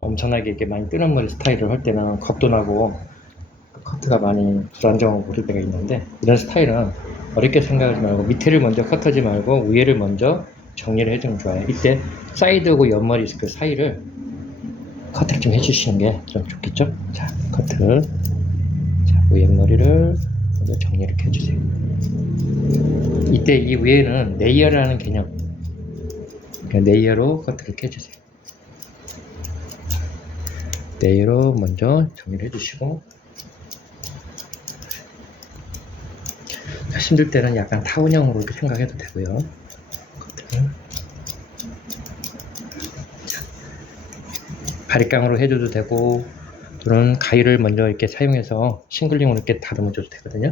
엄청나게 이렇게 많이 뜨는 머리 스타일을 할 때는 겁도 나고 커트가 많이 불안정하고 그럴 때가 있는데, 이런 스타일은 어렵게 생각하지 말고 밑에를 먼저 커트하지 말고 위에를 먼저 정리를 해주면 좋아요. 이때 사이드하고 옆머리 그 사이를 커트를 좀 해주시는 게 좀 좋겠죠? 자, 커트. 자, 위에 머리를 먼저 정리를 이렇게 해주세요. 이때 이 위에는 레이어라는 개념, 그러니까 레이어로 커트를 이렇게 해주세요. 레이어로 먼저 정리를 해주시고, 힘들 때는 약간 타원형으로 이렇게 생각해도 되고요. 커트를. 바리깡으로 해줘도 되고, 또는 가위를 먼저 이렇게 사용해서 싱글링으로 이렇게 다듬어 줘도 되거든요.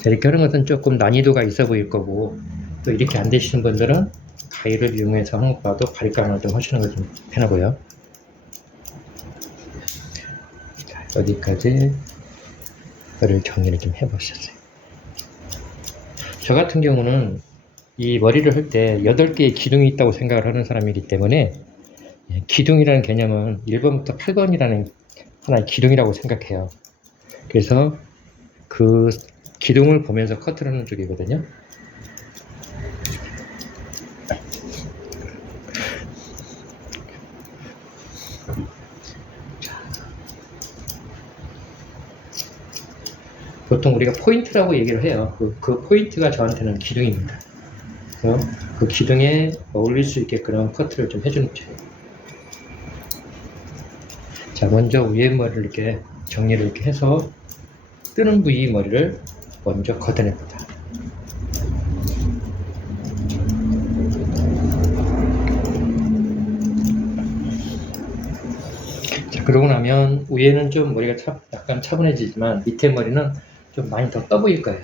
자, 이렇게 하는 것은 조금 난이도가 있어 보일 거고, 또 이렇게 안 되시는 분들은 가위를 이용해서 하는 것보다도 바리깡을 좀 하시는 걸 좀 편하고요. 자, 여기까지 머리를 정리를 좀 해보셨어요. 저 같은 경우는 이 머리를 할 때 8개의 기둥이 있다고 생각을 하는 사람이기 때문에, 기둥이라는 개념은 1번부터 8번이라는 하나의 기둥이라고 생각해요. 그래서 그 기둥을 보면서 커트를 하는 쪽이거든요. 보통 우리가 포인트라고 얘기를 해요. 그 포인트가 저한테는 기둥입니다. 그래서 그 기둥에 어울릴 수 있게 그런 커트를 좀 해주는 거죠. 자, 먼저 위에 머리를 이렇게 정리를 이렇게 해서 뜨는 부위 머리를 먼저 걷어냅니다. 자, 그러고 나면 위에는 좀 머리가 약간 차분해지지만 밑에 머리는 좀 많이 더 떠 보일 거예요.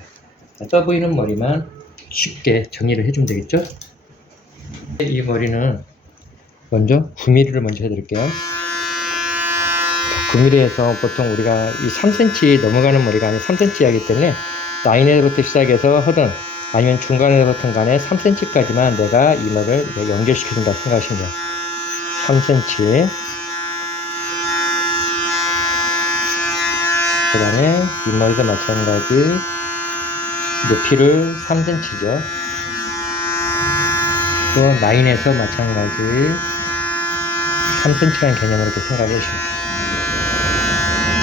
자, 떠 보이는 머리만 쉽게 정리를 해주면 되겠죠? 이 머리는 먼저 9mm를 먼저 해드릴게요. 9mm에서 보통 우리가 이 3cm 넘어가는 머리가 아닌 3cm 하기 때문에 라인에서부터 시작해서 하든 아니면 중간에서부터 간에 3cm까지만 내가 이 머리를 연결시켜준다 생각하시면 돼요. 3cm. 그 다음에 윗머리도 마찬가지 높이를 3cm죠. 또 라인에서 마찬가지 3cm라는 개념으로 이렇게 생각해 주시면 돼요.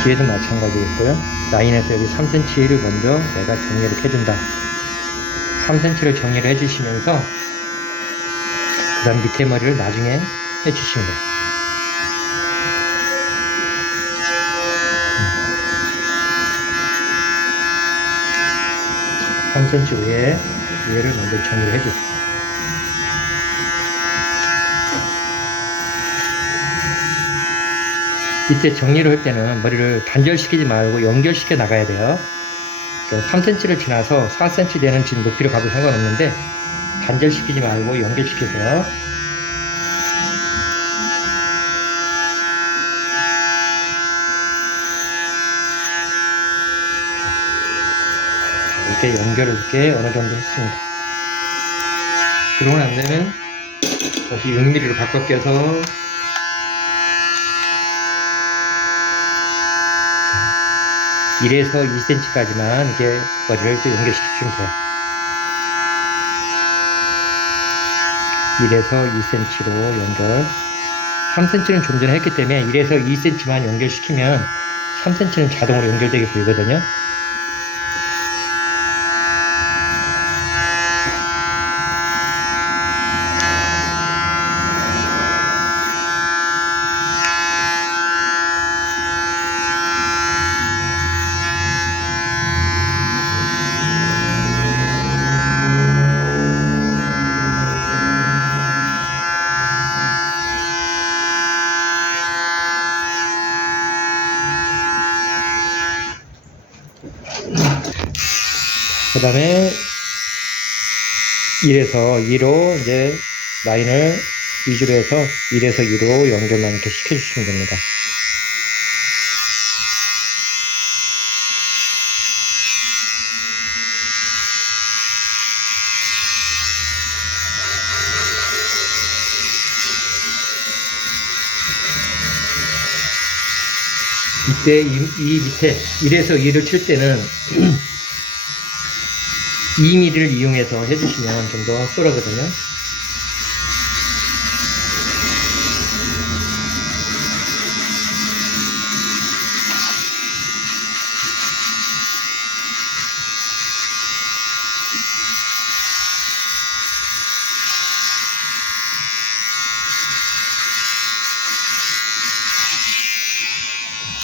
뒤에도 마찬가지겠고요. 라인에서 여기 3cm를 먼저 내가 정리를 해준다. 3cm를 정리를 해주시면서 그 다음 밑에 머리를 나중에 해주시면 돼요. 3cm 위에를 먼저 정리를 해주세요. 이때 정리를 할 때는 머리를 단절시키지 말고 연결시켜 나가야 돼요. 3cm를 지나서 4cm 되는 진 높이로 가도 상관없는데 단절시키지 말고 연결시키세요. 이렇게 연결을 이렇게 어느 정도 했습니다. 그러고 난 다음에 다시 6mm로 바꿔 껴서 1에서 2cm까지만 이렇게 머리를 또 연결시키시면 돼요. 1에서 2cm로 연결. 3cm는 좀 전에 했기 때문에 1에서 2cm만 연결시키면 3cm는 자동으로 연결되게 보이거든요. 그 다음에 1에서 2로 이제 라인을 위주로 해서 1에서 2로 연결만 이렇게 시켜주시면 됩니다. 이때 이 밑에 1에서 2를 칠 때는 2mm를 이용해서 해주시면 좀 더 쏠하거든요.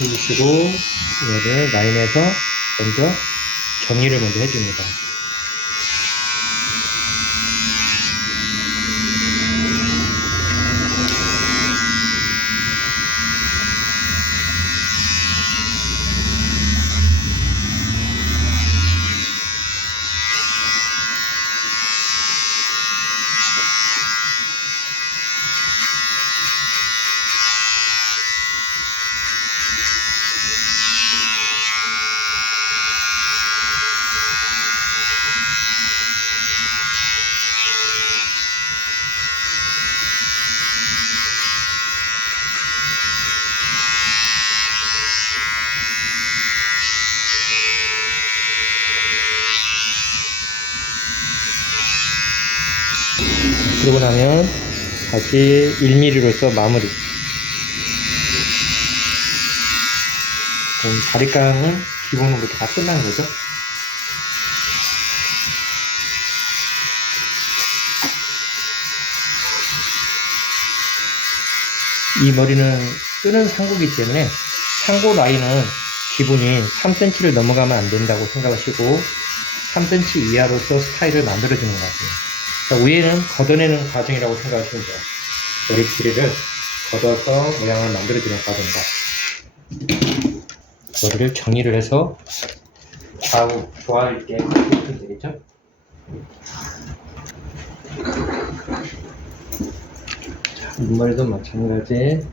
해주시고 얘를 라인에서 먼저 정리를 먼저 해줍니다. 그러고 나면 다시 1mm로서 마무리. 바리깡은 기본으로부터 다 끝난 거죠. 이 머리는 끄는 상고이기 때문에 상고 라인은 기본이 3cm를 넘어가면 안 된다고 생각하시고 3cm 이하로서 스타일을 만들어주는 것 같아요. 위에는 걷어내는 과정이라고 생각하시면 돼요. 머리 길이를 걷어서 모양을 만들어주는 과정이다. 머리를 정리를 해서 좌우 조화를 있게 해주면 되겠죠? 자, 앞머리도 마찬가지.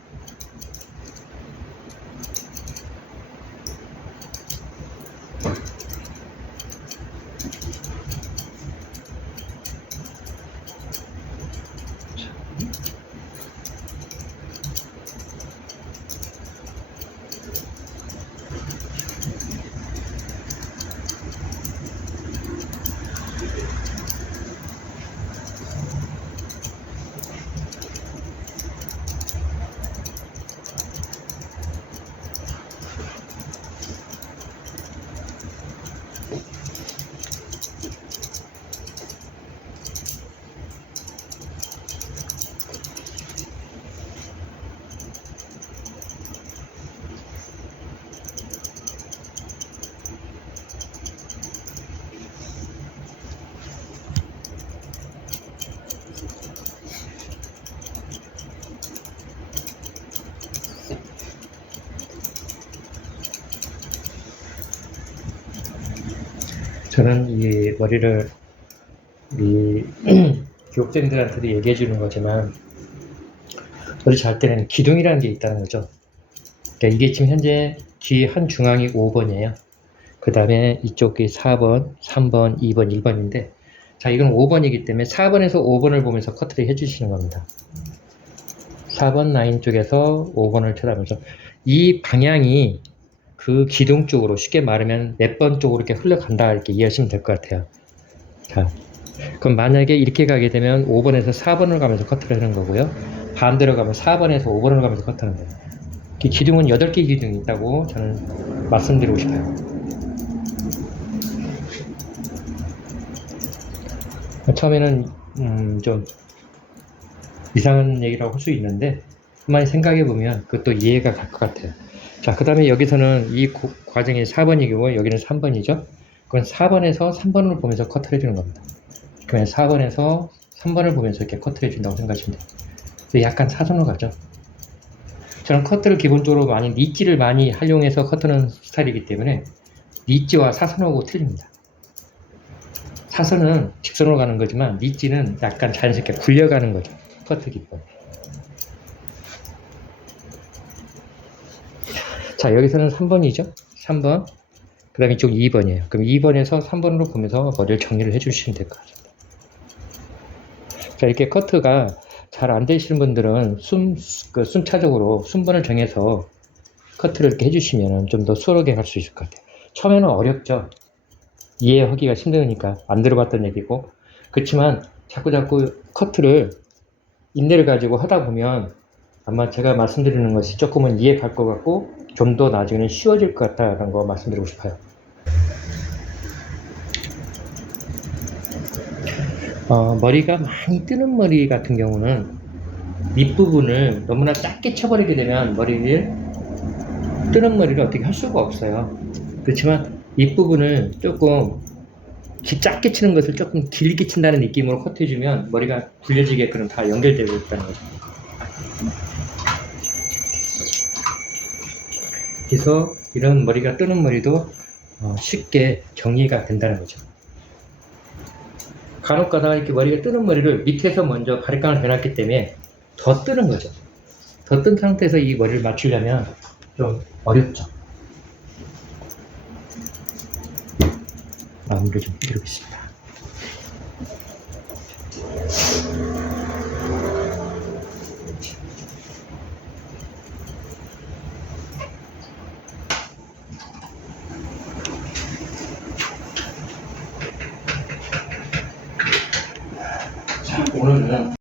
저는 이 머리를 이 교육생들한테도 얘기해 주는 거지만 머리 잘 때는 기둥이라는 게 있다는 거죠. 그러니까 이게 지금 현재 뒤 한 중앙이 5번이에요. 그 다음에 이쪽이 4번, 3번, 2번, 1번인데 자 이건 5번이기 때문에 4번에서 5번을 보면서 커트를 해주시는 겁니다. 4번 라인 쪽에서 5번을 쳐다보면서 이 방향이 그 기둥 쪽으로 쉽게 말하면 몇 번 쪽으로 이렇게 흘러간다 이렇게 이해하시면 될 것 같아요. 자, 그럼 만약에 이렇게 가게 되면 5번에서 4번을 가면서 커트를 하는 거고요. 반대로 가면 4번에서 5번을 가면서 커트하는 거예요. 기둥은 8개 기둥이 있다고 저는 말씀드리고 싶어요. 처음에는 좀 이상한 얘기라고 할 수 있는데 한번 생각해 보면 그것도 이해가 갈 것 같아요. 자, 그 다음에 여기서는 이 과정이 4번이고 여기는 3번이죠. 그건 4번에서 3번을 보면서 커트를 해주는 겁니다. 그러면 4번에서 3번을 보면서 이렇게 커트를 해준다고 생각하시면 돼요. 약간 사선으로 가죠. 저는 커트를 기본적으로 많이 니찌를 많이 활용해서 커트하는 스타일이기 때문에 니찌와 사선하고 틀립니다. 사선은 직선으로 가는 거지만 니찌는 약간 자연스럽게 굴려가는 거죠. 커트 기법. 자, 여기서는 3번이죠. 3번. 그 다음에 이쪽 2번이에요. 그럼 2번에서 3번으로 보면서 머리를 정리를 해주시면 될 것 같습니다. 자, 이렇게 커트가 잘 안 되시는 분들은 순차적으로 순번을 정해서 커트를 이렇게 해주시면 좀 더 수월하게 할 수 있을 것 같아요. 처음에는 어렵죠. 이해하기가 힘드니까 안 들어봤던 얘기고. 그렇지만 자꾸 커트를 인내를 가지고 하다 보면 아마 제가 말씀드리는 것이 조금은 이해 갈 것 같고 좀 더 나중에는 쉬워질 것 같다는 거 말씀드리고 싶어요. 머리가 많이 뜨는 머리 같은 경우는 밑부분을 너무나 작게 쳐버리게 되면 뜨는 머리를 어떻게 할 수가 없어요. 그렇지만 윗부분을 조금 작게 치는 것을 조금 길게 친다는 느낌으로 커트해주면 머리가 굴려지게끔 다 연결되고 있다는 거죠. 그래서 이런 머리가 뜨는 머리도 쉽게 정리가 된다는 거죠. 간혹 가다가 이렇게 머리가 뜨는 머리를 밑에서 먼저 바리깡을 대놨기 때문에 더 뜨는 거죠. 더 뜬 상태에서 이 머리를 맞추려면 좀 어렵죠. 마무리를 좀 해드리겠습니다. 자, 오늘은